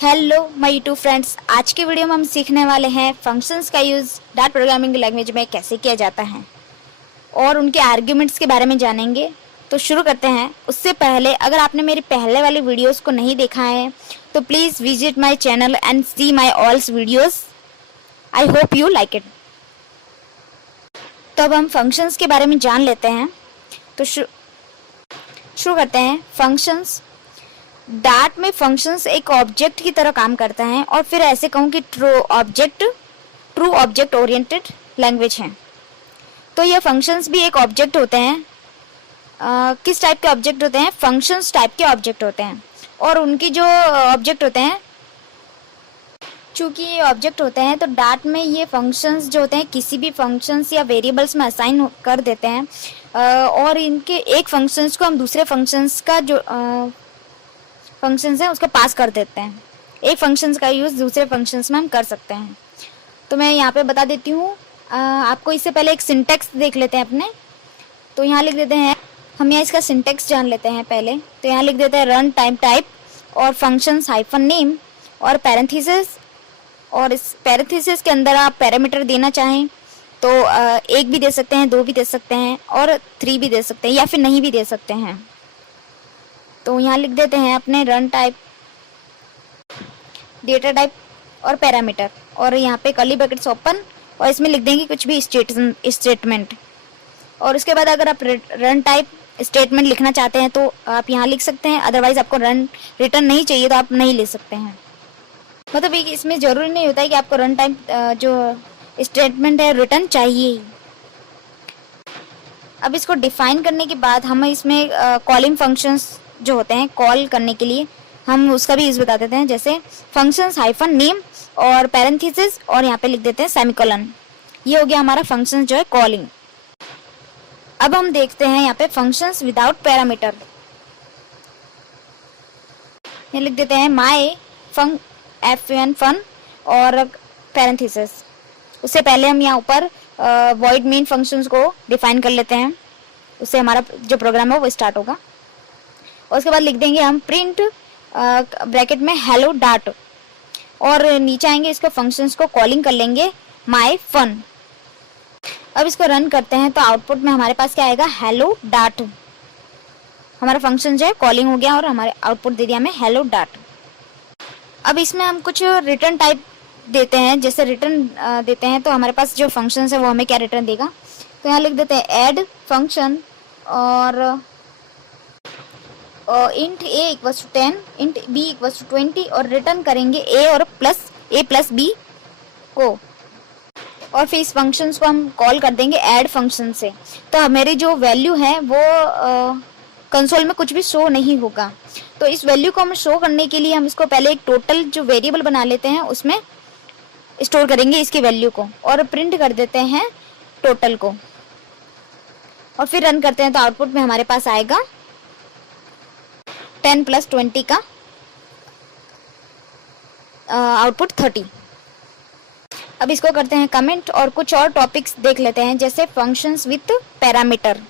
Hello my YouTube friends, आज के video में हम सीखने वाले हैं फंक्शंस का यूज़ डार्ट प्रोग्रामिंग लैंग्वेज में कैसे किया जाता है और उनके आर्ग्यूमेंट्स के बारे में जानेंगे। तो शुरू करते हैं। उससे पहले अगर आपने मेरी पहले वाली वीडियोस को नहीं देखा है तो please visit my channel and see my all videos. I hope you like it. तो अब हम फंक्शंस के बारे में जान लेते हैं। तो शुरू करते हैं। फंक्शंस, डार्ट में फंक्शंस एक ऑब्जेक्ट की तरह काम करता है और फिर ऐसे कहूँ कि ट्रू ऑब्जेक्ट ओरिएंटेड लैंग्वेज है। तो ये फंक्शंस भी एक ऑब्जेक्ट होते हैं। किस टाइप के ऑब्जेक्ट होते हैं? फंक्शंस टाइप के ऑब्जेक्ट होते हैं। और उनकी जो ऑब्जेक्ट होते हैं, चूँकि ये ऑब्जेक्ट होते हैं तो डार्ट में ये फंक्शंस जो होते हैं किसी भी फंक्शंस या वेरिएबल्स में असाइन कर देते हैं और इनके एक फंक्शंस को हम दूसरे फंक्शंस का जो फंक्शंस है उसको पास कर देते हैं। एक फंक्शंस का यूज़ दूसरे फंक्शंस में हम कर सकते हैं। तो मैं यहाँ पे बता देती हूँ आपको। इससे पहले एक सिंटेक्स देख लेते हैं अपने। तो यहाँ लिख देते हैं, हम यहाँ इसका सिंटेक्स जान लेते हैं पहले। तो यहाँ लिख देते हैं रन टाइम टाइप और फंक्शंस हाइफन नेम और पैरेंथेसिस। और इस पैरेंथेसिस के अंदर आप पैरामीटर देना चाहें तो 1 भी दे सकते हैं, 2 भी दे सकते हैं और 3 भी दे सकते हैं या फिर नहीं भी दे सकते हैं। तो यहाँ लिख देते हैं अपने रन टाइप, डेटा टाइप और पैरामीटर, और यहाँ पे कर्ली ब्रैकेट्स ओपन और इसमें लिख देंगे कुछ भी स्टेटमेंट। और उसके बाद अगर आप रन टाइप स्टेटमेंट लिखना चाहते हैं तो आप यहाँ लिख सकते हैं। अदरवाइज आपको रिटर्न नहीं चाहिए तो आप नहीं ले सकते हैं। मतलब इसमें ज़रूरी नहीं होता है कि आपको रन टाइप जो स्टेटमेंट है रिटर्न चाहिए। अब इसको डिफाइन करने के बाद हम इसमें कॉलिंग फंक्शंस जो होते हैं कॉल करने के लिए हम उसका भी यूज़ बता देते हैं। जैसे फंक्शंस हाइफन नेम और पैरेंथेसिस और यहाँ पे लिख देते हैं सेमीकोलन। ये हो गया हमारा फंक्शन जो है कॉलिंग। अब हम देखते हैं यहाँ पे फंक्शंस विदाउट पैरामीटर। ये लिख देते हैं माई fn फन और पैरेंथेसिस। उससे पहले हम यहाँ ऊपर वॉइड मेन फंक्शंस को डिफाइन कर लेते हैं। उससे हमारा जो प्रोग्राम है वो स्टार्ट होगा। और उसके बाद लिख देंगे हम प्रिंट ब्रैकेट में हेलो डार्ट और नीचे आएंगे इसको फंक्शंस को कॉलिंग कर लेंगे माई फन। अब इसको रन करते हैं तो आउटपुट में हमारे पास क्या आएगा? Hello dart. हमारा फंक्शन जो है कॉलिंग हो गया और हमारे आउटपुट दे दिया हमें हेलो डार्ट। अब इसमें हम कुछ रिटर्न टाइप देते हैं। जैसे रिटर्न देते हैं तो हमारे पास जो फंक्शंस है वो हमें क्या रिटर्न देगा? तो यहाँ लिख देते हैं ऐड फंक्शन और int a equals to 10, int b equals to 20 और रिटर्न करेंगे a और a प्लस b को। और फिर इस फंक्शंस को हम कॉल कर देंगे ऐड फंक्शन से। तो हमारी जो वैल्यू है वो कंसोल में कुछ भी शो नहीं होगा। तो इस वैल्यू को हम शो करने के लिए हम इसको पहले एक टोटल जो वेरिएबल बना लेते हैं उसमें स्टोर करेंगे इसकी वैल्यू को और प्रिंट कर देते हैं टोटल को। और फिर रन करते हैं तो आउटपुट में हमारे पास आएगा 10 प्लस 20 का आउटपुट 30। अब इसको करते हैं कमेंट और कुछ और टॉपिक्स देख लेते हैं। जैसे फंक्शंस विथ पैरामीटर,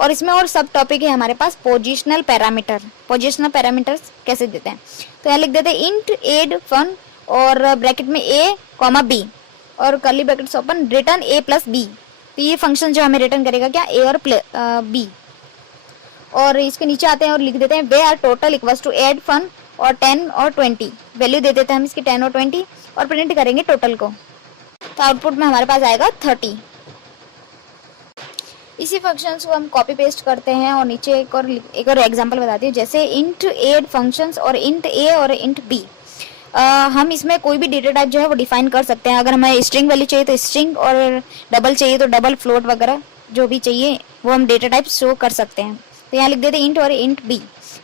और इसमें और सब टॉपिक है हमारे पास पोजिशनल पैरामीटर। पोजिशनल पैरामीटर्स कैसे देते हैं? तो यहाँ लिख देते हैं इंट एड फन और ब्रैकेट में a कॉमा b और curly brackets open return a plus b। तो ये फंक्शन जो हमें रिटर्न करेगा क्या? a और b। और इसके नीचे आते हैं और लिख देते हैं var total equals to add fun और 10 और 20। वैल्यू दे देते हैं हम इसकी 10 और 20 और प्रिंट करेंगे टोटल को। तो आउटपुट में हमारे पास आएगा 30। इसी फंक्शंस को हम कॉपी पेस्ट करते हैं और नीचे एक और एग्जांपल बताती हूँ। जैसे इंट एड फंक्शंस और इंट a और इंट b। हम इसमें कोई भी डेटा टाइप जो है वो डिफाइन कर सकते हैं। अगर हमें स्ट्रिंग वैल्यू चाहिए तो स्ट्रिंग और डबल चाहिए तो डबल, फ्लोट वगैरह जो भी चाहिए वो हम डेटा टाइप शो कर सकते हैं। तो यहाँ लिख देते हैं इंट और इंट b,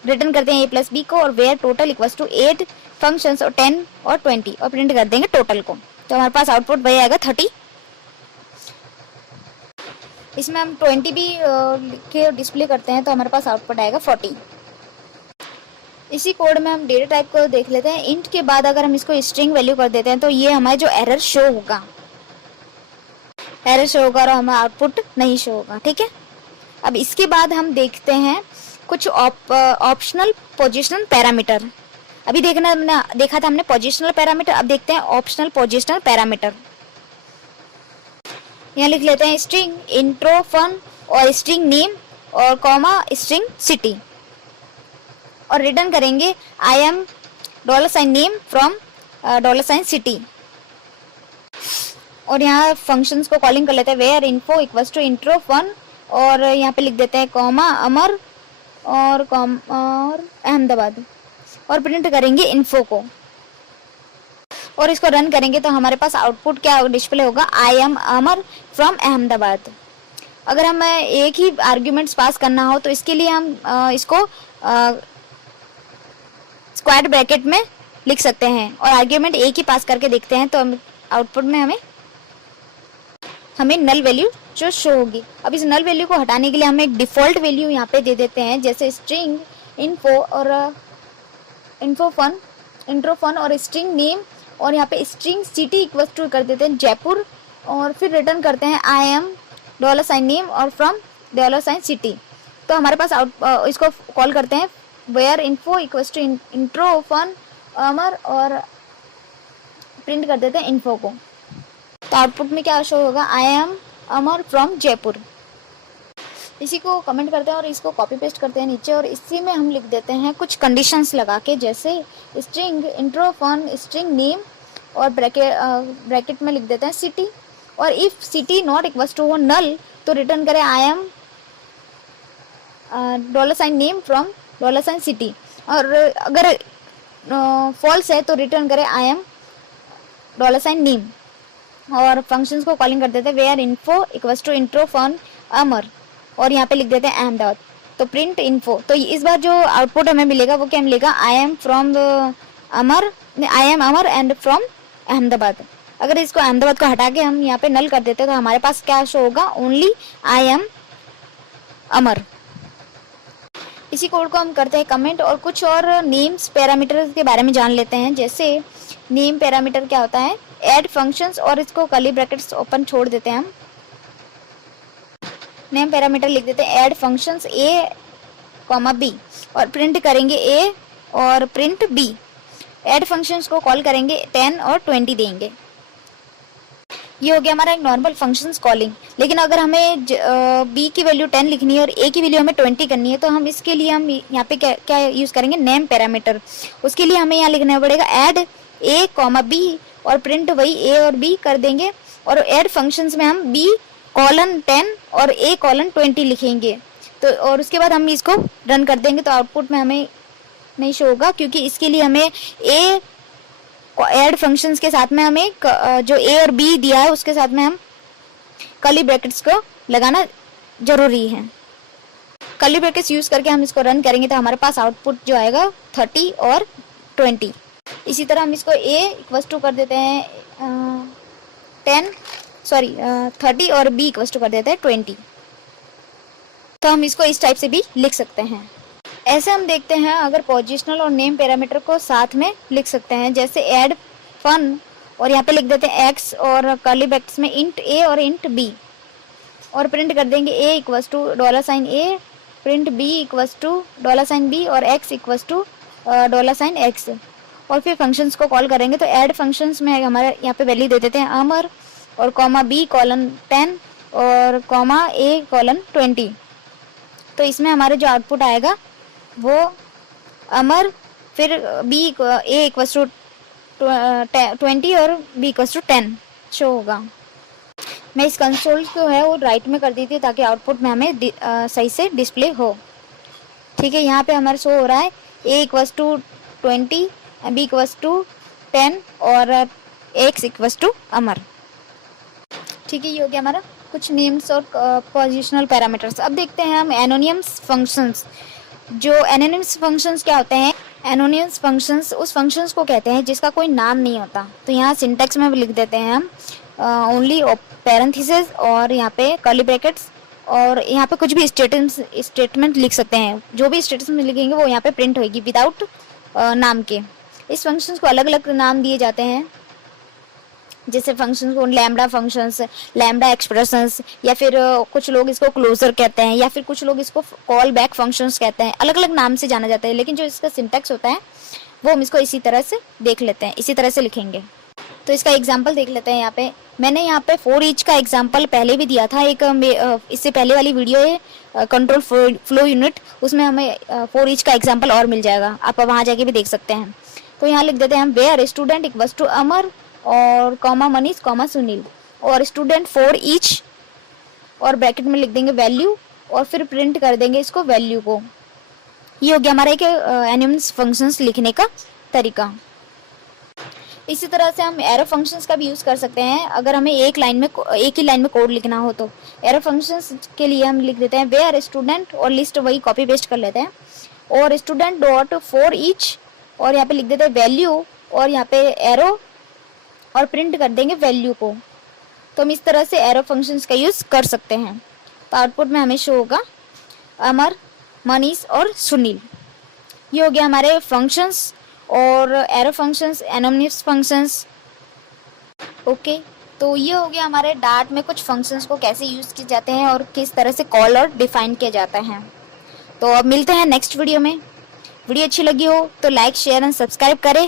रिटर्न करते हैं a प्लस b को और var total equals to 8 functions और 10 और 20 और प्रिंट कर देंगे टोटल को। तो हमारे पास आउटपुट वही आएगा 30। इसमें हम 20 भी लिख के डिस्प्ले करते हैं तो हमारे पास आउटपुट आएगा 40। इसी कोड में हम डेटा टाइप को देख लेते हैं। इंट के बाद अगर हम इसको स्ट्रिंग वैल्यू कर देते हैं तो ये हमारा जो एरर शो होगा और हमारा आउटपुट नहीं शो होगा। ठीक है। अब इसके बाद हम देखते हैं कुछ ऑप्शनल पोजिशनल पैरामीटर। अभी देखा था हमने पोजिशनल पैरामीटर, अब देखते हैं ऑप्शनल पोजिशनल पैरामीटर। यहाँ लिख लेते हैं स्ट्रिंग इंट्रो फन और स्ट्रिंग नेम और कॉमा स्ट्रिंग सिटी, और रिटर्न करेंगे I am $name from $city. और यहाँ फंक्शंस को कॉलिंग कर लेते हैं var info equals to intro fun, और यहाँ पे लिख देते हैं कॉमा अमर और अहमदाबाद, और प्रिंट करेंगे इन्फो को, और इसको रन करेंगे तो हमारे पास आउटपुट क्या डिस्प्ले होगा, I am Amar from Ahmedabad. अगर हमें एक ही आर्ग्यूमेंट्स पास करना हो तो इसके लिए हम इसको स्क्वायर ब्रैकेट में लिख सकते हैं और आर्ग्यूमेंट एक ही पास करके देखते हैं तो आउटपुट में हमें नल वैल्यू जो शो होगी। अब इस नल वैल्यू को हटाने के लिए हम एक डिफ़ॉल्ट वैल्यू यहाँ पे दे देते हैं, जैसे स्ट्रिंग इन्फो और इंट्रो फन और स्ट्रिंग नेम, और यहाँ पे स्ट्रिंग सिटी इक्वल टू कर देते हैं जयपुर, और फिर रिटर्न करते हैं आई एम $नेम और फ्रॉम $सिटी। तो हमारे पास इसको कॉल करते हैं var info equal to intro fun Amar, और प्रिंट कर देते हैं इन्फो को। तो आउटपुट में क्या शो होगा, I am Amar from Jaipur. इसी को कमेंट करते हैं और इसको कॉपी पेस्ट करते हैं नीचे, और इसी में हम लिख देते हैं कुछ कंडीशंस लगा के, जैसे string intro fun string name और ब्रैकेट में लिख देते हैं सिटी, और if city not equals to null तो रिटर्न करें I am $name from $city, और अगर फॉल्स है तो रिटर्न करें आई एम $नेम, और फंक्शंस को कॉलिंग कर देते हैं var info equals to intro fun Amar, और यहाँ पे लिख देते हैं अहमदाबाद, तो प्रिंट इन्फो। तो इस बार जो आउटपुट हमें मिलेगा वो क्या मिलेगा, I am Amar and from Ahmedabad. अगर इसको अहमदाबाद को हटा के हम यहाँ पे नल कर देते हैं तो हमारे पास क्या शो होगा, ओनली आई एम अमर। इसी कोड को हम करते हैं कमेंट, और कुछ और नेम्स पैरामीटर के बारे में जान लेते हैं। जैसे नेम पैरामीटर क्या होता है, ऐड फंक्शंस, और इसको कर्ली ब्रैकेट्स ओपन छोड़ देते हैं हम। नेम पैरामीटर लिख देते हैं ऐड फंक्शंस ए कॉमा बी, और प्रिंट करेंगे ए और प्रिंट बी। ऐड फंक्शंस को कॉल करेंगे 10 और 20 देंगे। ये हो गया हमारा एक नॉर्मल फंक्शंस कॉलिंग। लेकिन अगर हमें बी की वैल्यू 10 लिखनी है और ए की वैल्यू हमें 20 करनी है तो हम इसके लिए हम यहाँ पे क्या यूज़ करेंगे, नेम पैरामीटर। उसके लिए हमें यहाँ लिखना पड़ेगा ऐड ए कॉमा बी, और प्रिंट वही ए और बी कर देंगे, और ऐड फंक्शंस में हम बी कॉलन 10 और ए कॉलन 20 लिखेंगे। तो और उसके बाद हम इसको रन कर देंगे तो आउटपुट में हमें नहीं शो होगा, क्योंकि इसके लिए हमें ए ऐड फंक्शंस के साथ में हमें जो ए और बी दिया है उसके साथ में हम कर्ली ब्रैकेट्स को लगाना जरूरी है। कर्ली ब्रैकेट्स यूज करके हम इसको रन करेंगे तो हमारे पास आउटपुट जो आएगा 30 और 20। इसी तरह हम इसको ए इक्वल्स टू कर देते हैं 30 और बी इक्वल्स टू कर देते हैं 20। तो हम इसको इस टाइप से भी लिख सकते हैं। ऐसे हम देखते हैं अगर पोजिशनल और नेम पैरामीटर को साथ में लिख सकते हैं, जैसे ऐड फन, और यहाँ पे लिख देते हैं एक्स और कर्ली ब्रैकेट्स में इंट ए और इंट बी, और प्रिंट कर देंगे A equals to $A, print B equals to $B और एक्स इक्वल्स टू $X, और फिर फंक्शंस को कॉल करेंगे। तो ऐड फंक्शंस में हमारे यहाँ पे वैल्यू दे देते हैं अमर और कॉमा बी कॉलन 10 और कॉमा ए कॉलन 20। तो इसमें हमारे जो आउटपुट आएगा वो अमर, फिर बी ए इक्वल्स टू 20 और बी इक्वल्स टू 10 शो होगा। मैं इस कंसोल को है वो राइट में कर दी थी ताकि आउटपुट में हमें सही से डिस्प्ले हो। ठीक है, यहाँ पे हमारा शो हो रहा है A equals to 20, B equals to 10 और एक्स इक्वल्स टू अमर। ठीक है, ये हो गया हमारा कुछ नेम्स और पोजिशनल पैरामीटर्स। अब देखते हैं हम एनोनिमस फंक्शंस। जो एनोनिमस फंक्शंस क्या होते हैं, एनोनिमस फंक्शंस उस फंक्शंस को कहते हैं जिसका कोई नाम नहीं होता। तो यहाँ सिंटैक्स में लिख देते हैं हम ओनली पैरेंथेसिस और यहाँ पे कर्ली ब्रैकेट्स, और यहाँ पे कुछ भी स्टेटमेंट लिख सकते हैं। जो भी स्टेटमेंट लिखेंगे वो यहाँ पे प्रिंट होगी विदाउट नाम के। इस फंक्शंस को अलग अलग नाम दिए जाते हैं, जैसे फंक्शंस को लैम्बडा फंक्शंस, लैम्बडा एक्सप्रेशंस, या फिर कुछ लोग इसको क्लोजर कहते हैं, या फिर कुछ लोग इसको कॉल बैक फंक्शंस कहते हैं। अलग अलग नाम से जाना जाता है, लेकिन जो इसका सिंटैक्स होता है वो हम इसको इसी तरह से देख लेते हैं, इसी तरह से लिखेंगे। तो इसका एग्जाम्पल देख लेते हैं। यहाँ पे मैंने यहाँ पे फॉर ईच का एग्जाम्पल पहले भी दिया था, एक इससे पहले वाली वीडियो है कंट्रोल फ्लो यूनिट, उसमें हमें फॉर ईच का एग्जाम्पल और मिल जाएगा, आप वहाँ जाके भी देख सकते हैं। तो यहाँ लिख देते हैं हम वेयर स्टूडेंट इक्वल्स टू अमर और कॉमा मनीष कॉमा सुनील, और स्टूडेंट फॉर ईच और ब्रैकेट में लिख देंगे वैल्यू, और फिर प्रिंट कर देंगे इसको वैल्यू को। ये हो गया हमारा एक एनिमल्स फंक्शंस लिखने का तरीका। इसी तरह से हम एरो फंक्शंस का भी यूज़ कर सकते हैं अगर हमें एक ही लाइन में कोड लिखना हो। तो एरो फंक्शंस के लिए हम लिख देते हैं वेयर स्टूडेंट, और लिस्ट वही कॉपी पेस्ट कर लेते हैं, और स्टूडेंट डॉट फॉर ईच, और यहाँ पे लिख देते हैं वैल्यू, और यहाँ पे एरो, और प्रिंट कर देंगे वैल्यू को। तो हम इस तरह से एरो फंक्शंस का यूज़ कर सकते हैं। तो आउटपुट में हमें शो होगा अमर, मनीष और सुनील। ये हो गया हमारे फंक्शंस और arrow functions, anonymous functions. Okay, तो ये हो गया हमारे डार्ट में कुछ फंक्शंस को कैसे यूज़ किए जाते हैं और किस तरह से कॉल और डिफाइन किया जाता है। तो अब मिलते हैं नेक्स्ट वीडियो में। वीडियो अच्छी लगी हो तो लाइक, शेयर एंड सब्सक्राइब करें।